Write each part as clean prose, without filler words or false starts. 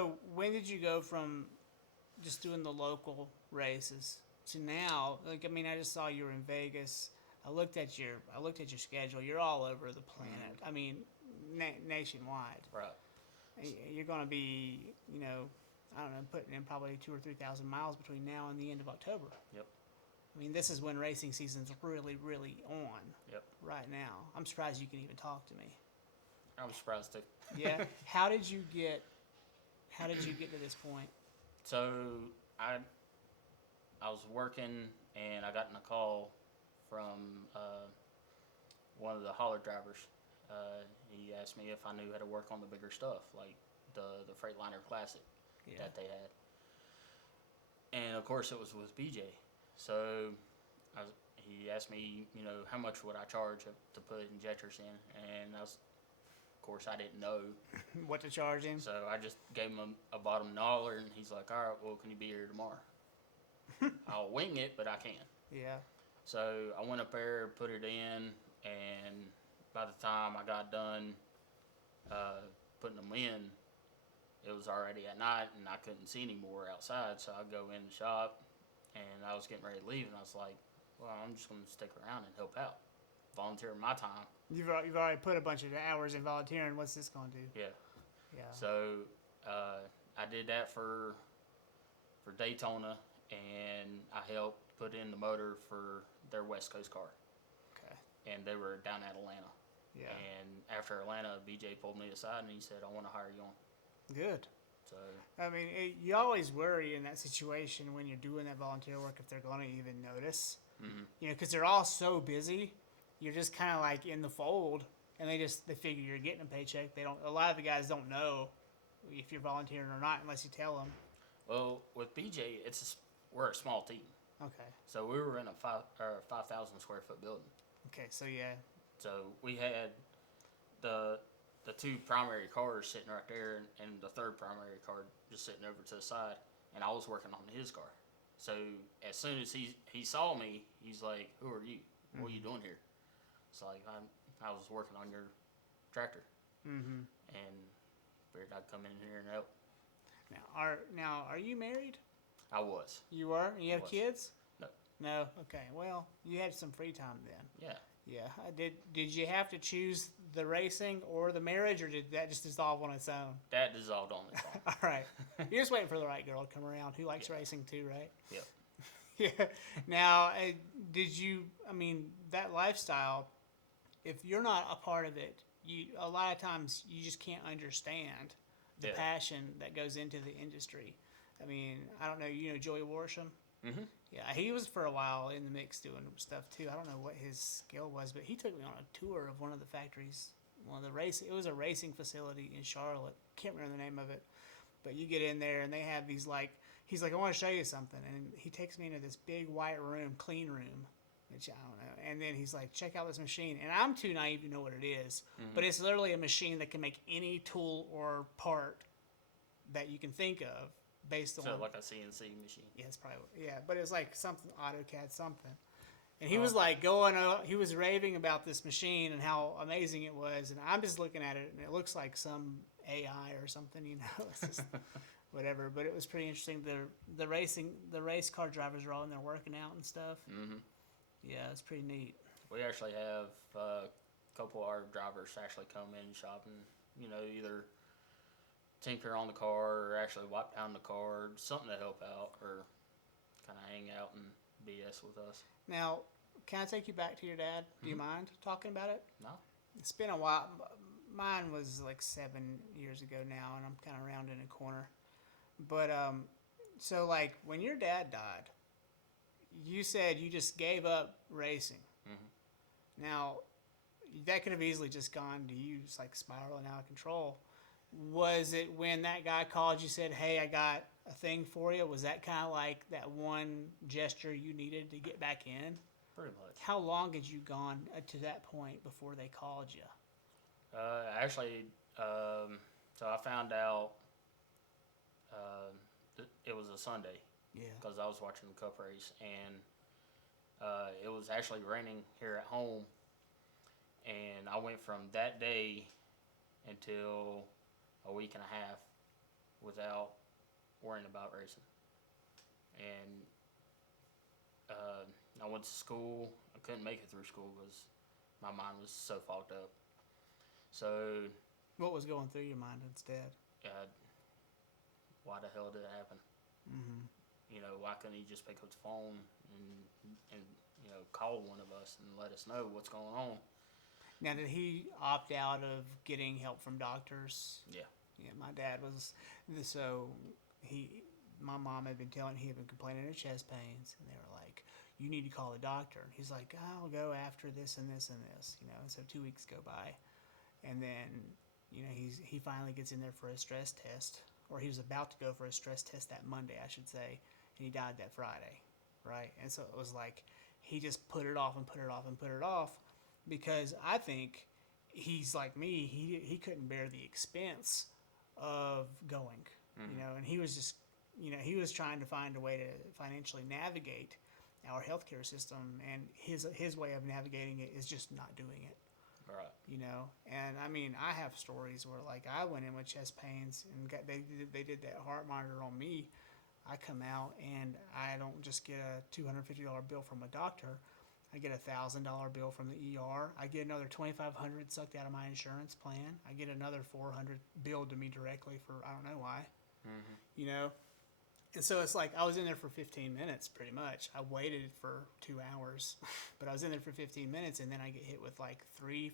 So when did you go from just doing the local races to now? Like, I mean, I just saw you were in Vegas. I looked at your schedule. You're all over the planet. I mean, nationwide. Right. You're going to be, I don't know, putting in probably 2 or 3 thousand miles between now and the end of October. Yep. I mean, this is when racing season's really, really on. Yep. Right now. I'm surprised you can even talk to me. I'm surprised too. Yeah. How did you get? How did you get to this point? So I was working and I got in a call from one of the hauler drivers. He asked me if I knew how to work on the bigger stuff, like the Freightliner Classic that they had. And of course, it was with BJ. So he asked me, how much would I charge to put injectors in, and of course, I didn't know What to charge him? So I just gave him a bottom dollar, and he's like, "All right, well, can you be here tomorrow?" I'll wing it, but I can. Yeah. So I went up there, put it in, and by the time I got done putting them in, it was already at night, and I couldn't see any more outside. So I go in the shop, and I was getting ready to leave, and I was like, "Well, I'm just going to stick around and help out, volunteer my time." You've already put a bunch of hours in volunteering. What's this going to do? Yeah. Yeah. So I did that for Daytona, and I helped put in the motor for their West Coast car. Okay. And they were down at Atlanta. Yeah. And after Atlanta, BJ pulled me aside and he said, "I want to hire you on." Good. So I mean, you always worry in that situation when you're doing that volunteer work if they're going to even notice. mm-hmm. Because they're all so busy. You're just kind of like in the fold, and they figure you're getting a paycheck. They don't. A lot of the guys don't know if you're volunteering or not unless you tell them. Well, with BJ, we're a small team. Okay. So we were in a 5,000 square foot building. Okay. So yeah. So we had the two primary cars sitting right there, and the third primary car just sitting over to the side, and I was working on his car. So as soon as he saw me, he's like, "Who are you? What are you doing here?" It's like, I was working on your tractor, Mm-hmm. and figured I'd come in here and help. Now, are you married? I was. You are? You have was. kids? No. No. Okay. Well, you had some free time then. Yeah. Yeah. Did you have to choose the racing or the marriage, or did that just dissolve on its own? That dissolved on its own. All right. You're just waiting for the right girl to come around who likes racing too, right? Yep. Yeah. Now, did you? I mean, that lifestyle. If you're not a part of it, a lot of times you just can't understand the passion that goes into the industry. I mean, I don't know. You know Joey Worsham? Mm-hmm. Yeah, he was for a while in the mix doing stuff too. I don't know what his skill was, but he took me on a tour of one of the factories, one of the race. It was a racing facility in Charlotte. Can't remember the name of it, but you get in there and they have these like. He's like, "I want to show you something," and he takes me into this big white room, clean room. Which I don't know. And then he's like, "Check out this machine." And I'm too naive to know what it is. Mm-hmm. But it's literally a machine that can make any tool or part that you can think of based on. So like a CNC machine. Yeah, it's probably, yeah. But it's like something, AutoCAD something. And he was like he was raving about this machine and how amazing it was. And I'm just looking at it and it looks like some AI or something, It's just whatever. But it was pretty interesting. The race car drivers are all in there working out and stuff. Mm-hmm. Yeah, it's pretty neat. We actually have a couple of our drivers actually come in shop and, either tinker on the car or actually wipe down the car, something to help out or kind of hang out and BS with us. Now, can I take you back to your dad? Do you mind talking about it? No. It's been a while. Mine was like 7 years ago now, and I'm kind of rounding a corner. But, so like when your dad died, you said you just gave up racing. Mm-hmm. Now, that could have easily just gone to you, just like spiraling out of control. Was it when that guy called you, said, "Hey, I got a thing for you"? Was that kind of like that one gesture you needed to get back in? Pretty much. How long had you gone to that point before they called you? Actually, so I found out it was a Sunday. Yeah. Because I was watching the Cup race, and it was actually raining here at home, and I went from that day until a week and a half without worrying about racing. And I went to school. I couldn't make it through school because my mind was so fogged up. So, What was going through your mind instead? why the hell did it happen? Mm-hmm. Why couldn't he just pick up the phone and call one of us and let us know what's going on? Now, did he opt out of getting help from doctors? Yeah. Yeah, my dad was. So my mom had been complaining of chest pains, and they were like, "You need to call the doctor." And he's like, "I'll go after this and this and this," And so 2 weeks go by, and then he finally gets in there for a stress test, or he was about to go for a stress test that Monday, I should say, and he died that Friday, right? And so it was like he just put it off and put it off and put it off, because I think he's like me. He couldn't bear the expense of going, and he was just, he was trying to find a way to financially navigate our healthcare system, and his way of navigating it is just not doing it. Right. And I mean, I have stories where, like, I went in with chest pains and they did that heart monitor on me. I come out and I don't just get a $250 bill from a doctor. I get a $1,000 bill from the ER. I get another $2,500 sucked out of my insurance plan. I get another $400 billed to me directly for I don't know why. Mm-hmm. And so it's like I was in there for 15 minutes pretty much. I waited for 2 hours, but I was in there for 15 minutes, and then I get hit with like $3-4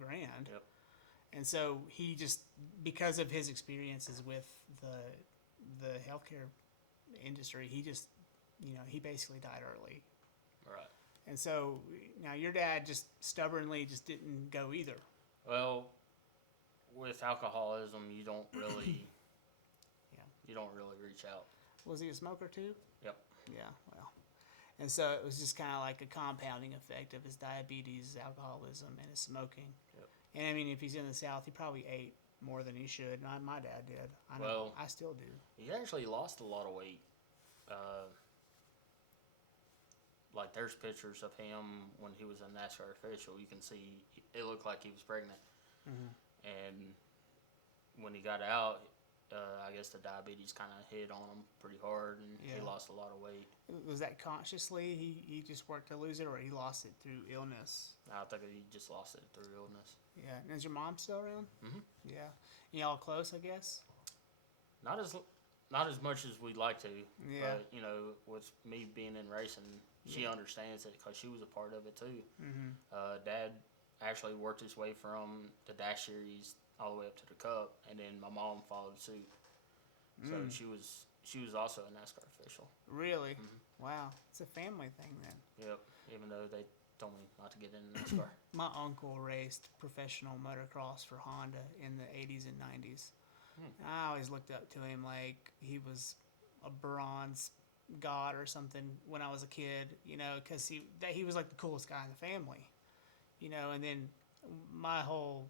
grand. Yep. And so he just, because of his experiences with the healthcare industry, he just, he basically died early. Right. And so now your dad just stubbornly just didn't go either. Well, with alcoholism, you don't really, Yeah. you don't really reach out. Was he a smoker too? Yep. Yeah, well. And so it was just kind of like a compounding effect of his diabetes, his alcoholism, and his smoking. Yep. And I mean, if he's in the South, he probably ate more than he should. My dad did. I know. Well, I still do. He actually lost a lot of weight. Like, there's pictures of him when he was a NASCAR official. You can see it looked like he was pregnant. Mm-hmm. And when he got out, I guess the diabetes kind of hit on him pretty hard, and he lost a lot of weight. Was that consciously? He just worked to lose it, or he lost it through illness? I think he just lost it through illness. Yeah. And is your mom still around? Mm-hmm. Yeah. Y'all close, I guess? Not as much as we'd like to. Yeah. But, with me being in racing, she understands it because she was a part of it too. Mm-hmm. Dad actually worked his way from the Dash Series all the way up to the Cup, and then my mom followed suit. So she was also a NASCAR official. Really? Mm-hmm. Wow. It's a family thing then. Yep. Even though they told me not to get into NASCAR. My uncle raced professional motocross for Honda in the 80s and 90s. I always looked up to him like he was a bronze god or something when I was a kid, because he was like the coolest guy in the family, and then my whole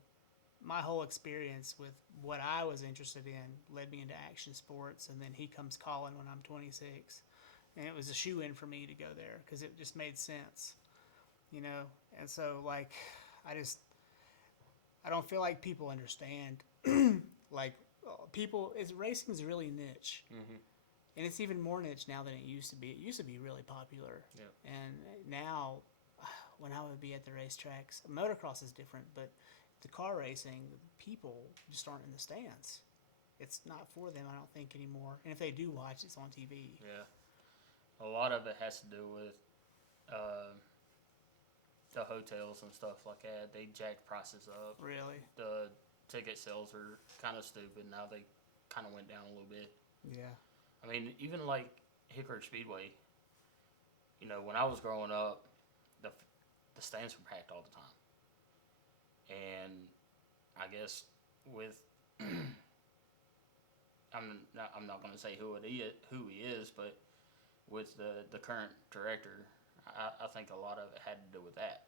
experience with what I was interested in led me into action sports, and then he comes calling when I'm 26, and it was a shoe-in for me to go there because it just made sense, and so, like, I don't feel like people understand, like, racing is really niche. Mm-hmm. And it's even more niche now than it used to be. It used to be really popular. Yep. And now, when I would be at the racetracks, motocross is different, but the car racing, people just aren't in the stands. It's not for them, I don't think, anymore. And if they do watch, it's on TV. Yeah. A lot of it has to do with the hotels and stuff like that. They jacked prices up. Really? The ticket sales are kind of stupid. Now they kind of went down a little bit. Yeah. I mean, even like Hickory Speedway, when I was growing up, the stands were packed all the time. And I guess with I'm not going to say who he is, but with the current director, I think a lot of it had to do with that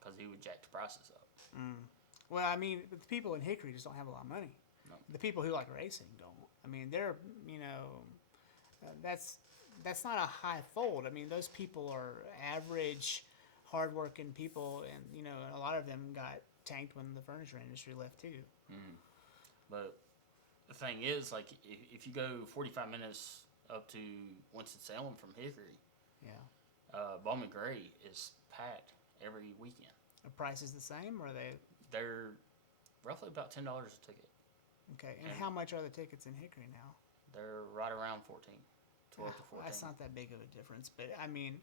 because he would jack the prices up. Well, I mean, the people in Hickory just don't have a lot of money. No. The people who like racing don't. I mean, they're, that's not a high fold. I mean, those people are average, hardworking people, and, a lot of them got tanked when the furniture industry left too. But the thing is, like, if you go 45 minutes up to Winston-Salem from Hickory, Yeah. Bowman Gray is packed every weekend. The price is the same, or are they? They're roughly about $10 a ticket. Okay. And how much are the tickets in Hickory now? They're right around 14, 12 to 14. That's not that big of a difference, but I mean,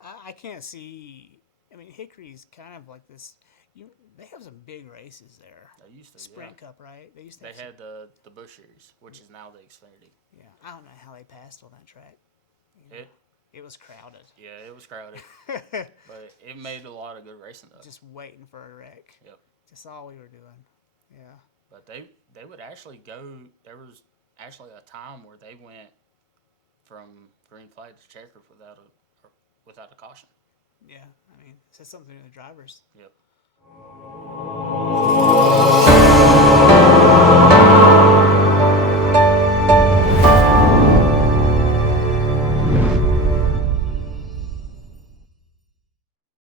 I can't see. I mean, Hickory's kind of like this. They have some big races there. They used to, Sprint yeah. Cup, right? They used to. They have had the Busch Series, which is now the Xfinity. Yeah, I don't know how they passed on that track. You know, it was crowded. Yeah, it was crowded, but it made a lot of good racing though. Just waiting for a wreck. Yep. Just all we were doing. Yeah. But they would actually go. There was actually a time where they went from green flag to checkers without a caution. Yeah, I mean, it says something to the drivers. Yep.